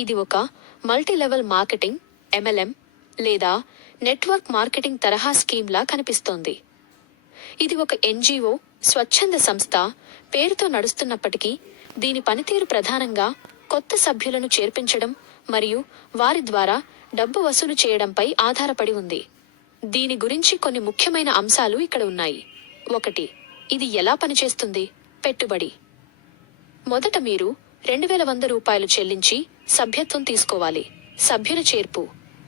ఇది ఒక multi level marketing MLM లేదా నెట్వర్క్ మార్కెటింగ్ తరహా స్కీమ్లా కనిపిస్తోంది. ఇది ఒక NGO స్వచ్ఛంద సంస్థ పేరుతో నడుస్తున్నప్పటికీ దీని పనితీరు ప్రధానంగా కొత్త సభ్యులను చేర్పించడం మరియు వారి ద్వారా డబ్బు వసూలు చేయడంపై ఆధారపడి ఉంది. దీని గురించి కొన్ని ముఖ్యమైన అంశాలు ఇక్కడ ఉన్నాయి. 1. ఇది ఎలా పనిచేస్తుంది? పెట్టుబడి. మొదట మీరు 2100 రూపాయలు చెల్లించి సభ్యత్వం తీసుకోవాలి. సభ్యుల చేర్పు.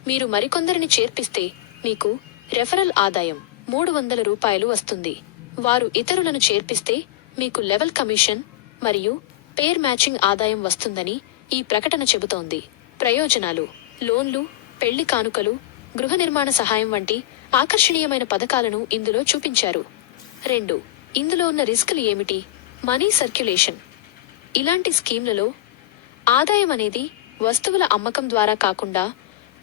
మీరు మరికొందరిని చేర్పిస్తే మీకు రెఫరల్ ఆదాయం 300 రూపాయలు వస్తుంది. వారు ఇతరులను చేర్పిస్తే మీకు లెవెల్ కమిషన్ మరియు పేర్ మ్యాచింగ్ ఆదాయం వస్తుందని ఈ ప్రకటన చెబుతోంది. ప్రయోజనాలు: లోన్లు, పెళ్లి కానుకలు, గృహ నిర్మాణ సహాయం వంటి ఆకర్షణీయమైన పథకాలను ఇందులో చూపించారు. 2. ఇందులో ఉన్న రిస్కులు ఏమిటి? Money circulation. ఇలాంటి స్కీమ్లలో ఆదాయం అనేది వస్తువుల అమ్మకం ద్వారా కాకుండా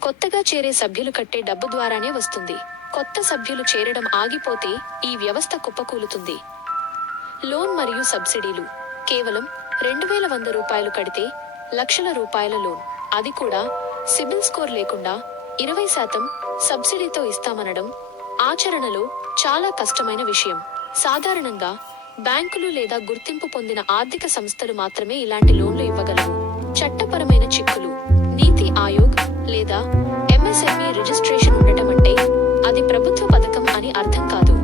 కొత్తగా చేరే సభ్యులు కట్టే డబ్బు ద్వారానే వస్తుంది. కొత్త సభ్యులు చేరడం ఆగిపోతే ఈ వ్యవస్థ కుప్పకూలుతుంది. లోన్ మరియు సబ్సిడీలు. కేవలం 2100 రూపాయలు కడితే లక్షల రూపాయల లోన్, అది కూడా సిబిల్ స్కోర్ లేకుండా 20% సబ్సిడీతో ఇస్తామనడం ఆచరణలో చాలా కష్టమైన విషయం. సాధారణంగా బ్యాంకులు లేదా గుర్తింపు పొందిన ఆర్థిక సంస్థలు మాత్రమే ఇలాంటి లోన్లు ఇవ్వగలవు. చట్టపరమైన చిక్కులు. నీతి ఆయోగ్ లేదా MSME రిజిస్ట్రేషన్ ఉండటం అంటే అది ప్రభుత్వ పథకం అని అర్థం కాదు.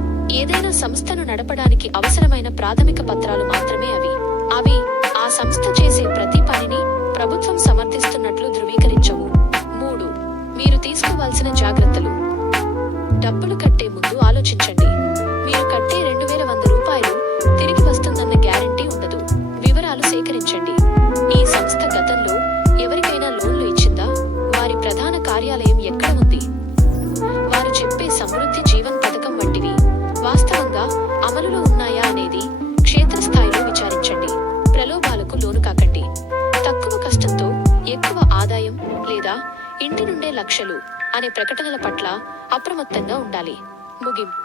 ఏదైనా సంస్థను నడపడానికి అవసరమైన ప్రాథమిక పత్రాలు మాత్రమే అవి ఆ సంస్థ చేసే ప్రతి పనిని ప్రభుత్వం సమర్థిస్తున్నట్లు ధృవీకరించవు. 3. మీరు తీసుకోవాల్సిన జాగ్రత్తలు. డబ్బులు కట్టే ముందు ఆలోచించండి. మీరు కట్టే 2100 రూపాయలు తిరిగి వస్తుందన్న గ్యారంటీ ఉండదు. వివరాలు సేకరించండి. ఈ సంస్థ గతంలో ఎవరికైనా లోన్లు ఇచ్చిందా? వారి ప్రధాన కార్యాలయం ఎక్కడ ఉంది? వారు చెప్పే సమృద్ధి జీవన్ పథకం వంటివి వాస్తవంగా అమలులో ఉన్నాయా అనేది క్షేత్రస్థాయిలో విచారించండి. ప్రలోభాలకు లోను కాకండి. తక్కువ కష్టంతో ఎక్కువ ఆదాయం లేదా ఇంటి నుండే లక్షలు అనే ప్రకటనల పట్ల అప్రమత్తంగా ఉండాలి. ముగింపు.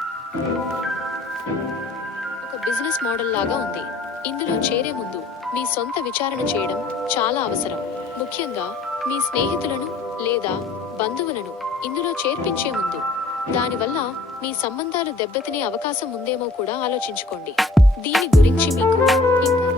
ఒక బిజినెస్ మోడల్ లాగా ఉంది. ఇందులో చేరే ముందు మీ సొంత విచారణ చేయడం చాలా అవసరం. ముఖ్యంగా మీ స్నేహితులను లేదా బంధువులను ఇందులో చేర్పించే ముందు. దానివల్ల మీ సంబంధాలు దెబ్బతినే అవకాశం ఉందేమో కూడా ఆలోచించుకోండి. దీని గురించి మీకు ఇంకా